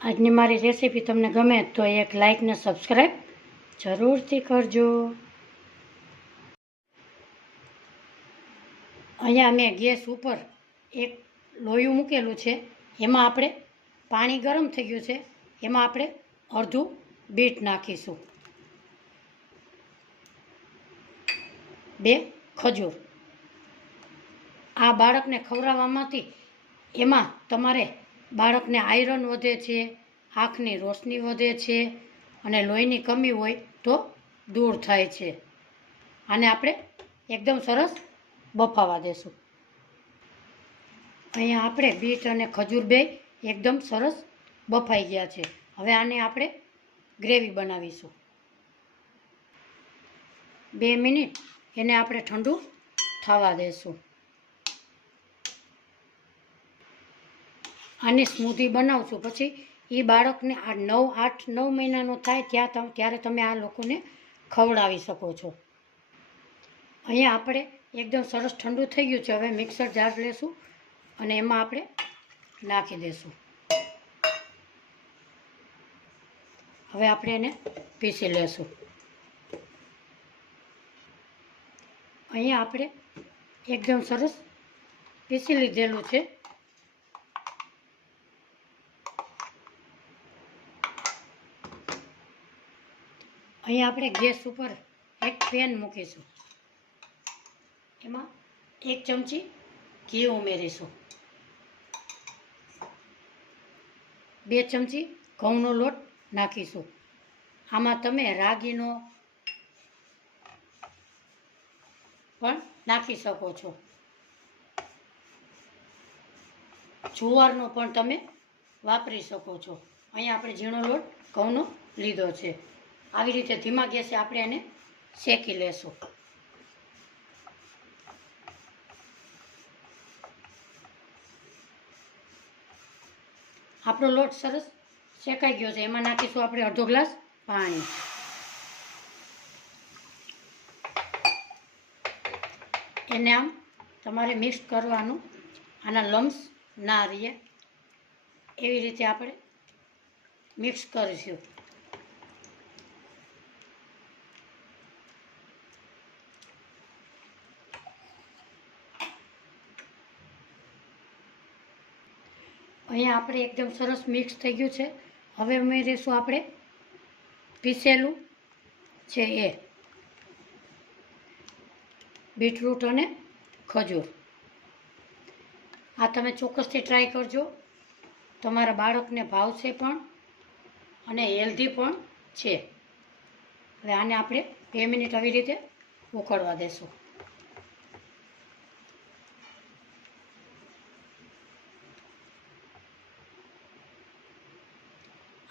આજની મારી રેસીપી તમને ગમે તો એક લાઈક ને સબસ્ક્રાઈબ જરૂરથી કરજો. અહીંયા મેં ગેસ ઉપર એક લોયું મૂકેલું છે. એમાં આપણે પાણી ગરમ થઈ ગયું છે. એમાં આપણે અડધું બીટ નાખીશું, 2 ખજૂર. આ બાળકને ખવડાવવામાંથી એમાં તમારે બાળકને આયરન વધે છે, આંખની રોશની વધે છે અને લોહીની કમી હોય તો દૂર થાય છે. આને આપણે એકદમ સરસ બફાવા દેશું. અહીંયા આપણે બીટ અને ખજૂર બે એકદમ સરસ બફાઈ ગયા છે. હવે આને આપણે ગ્રેવી બનાવીશું. 2 મિનિટ એને આપણે ઠંડુ થવા દેશું. આની સ્મૂધી બનાવશું. પછી એ બાળકને આ 8-9 મહિનાનો થાય ત્યારે તમે આ લોકોને ખવડાવી શકો છો. અહીંયા આપણે એકદમ સરસ ઠંડુ થઈ ગયું છે. હવે મિક્સર જાર લેશું અને એમાં આપણે નાખી દઈશું. હવે આપણે એને પીસી લેશું. અહીંયા આપણે એકદમ સરસ પીસી લીધેલું છે. અહીંયા આપણે ગેસ ઉપર એક પેન મૂકીશું. એમાં 1 ચમચી ઘી ઉમેરીશું. 2 ચમચી ઘઉંનો લોટ નાખીશું. આમાં તમે રાગીનો પણ નાખી શકો છો, જુવારનો પણ તમે વાપરી શકો છો. અહીંયા આપણે ઝીણો લોટ ઘઉંનો લીધો છે. આવી રીતે ધીમા ગેસે આપણે એને શેકી લેશું. આપણો લોટ સરસ શેકાઈ ગયો છે. એમાં નાખીશું આપણે અડધો ગ્લાસ પાણી. એને આમ તમારે મિક્સ કરવાનું, આના લમ્સ ના રહે એવી રીતે આપણે મિક્સ કરીશું. અહીંયા આપણે એકદમ સરસ મિક્સ થઈ ગયું છે. હવે ઉમેરીશું આપણે પીસેલું છે એ બીટરૂટ અને ખજૂર. આ તમે ચોક્કસથી ટ્રાય કરજો. તમારા બાળકને ભાવશે પણ અને હેલ્ધી પણ છે. હવે આને આપણે 2 મિનિટ આવી રીતે ઉકળવા દેશું.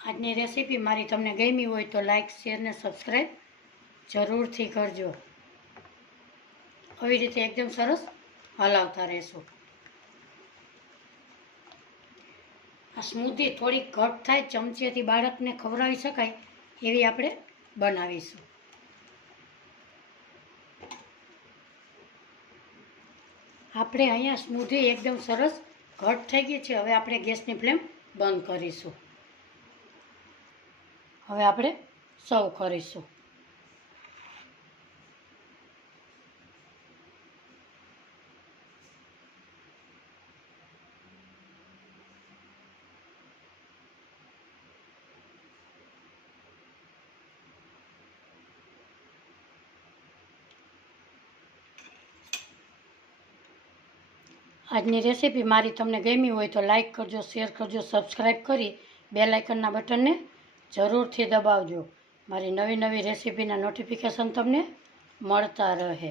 આજની રેસીપી મારી તમને ગમી હોય તો લાઈક, શેર ને સબસ્ક્રાઈબ જરૂરથી કરજો. આવી રીતે એકદમ સરસ હલાવતા રહેશું. આ સ્મૂધી થોડીક ઘટ થાય, ચમચીથી બાળકને ખવડાવી શકાય એવી આપણે બનાવીશું. આપણે અહીંયા સ્મૂધી એકદમ સરસ ઘટ થઈ ગઈ છે. હવે આપણે ગેસની ફ્લેમ બંધ કરીશું. હવે આપણે સર્વ કરીશું. આજની રેસીપી મારી તમને ગમી હોય તો લાઈક કરજો, શેર કરજો, સબસ્ક્રાઈબ કરી બેલ આઇકનના બટનને જરૂરથી દબાવજો. મારી નવી રેસીપીના નોટિફિકેશન તમને મળતા રહે.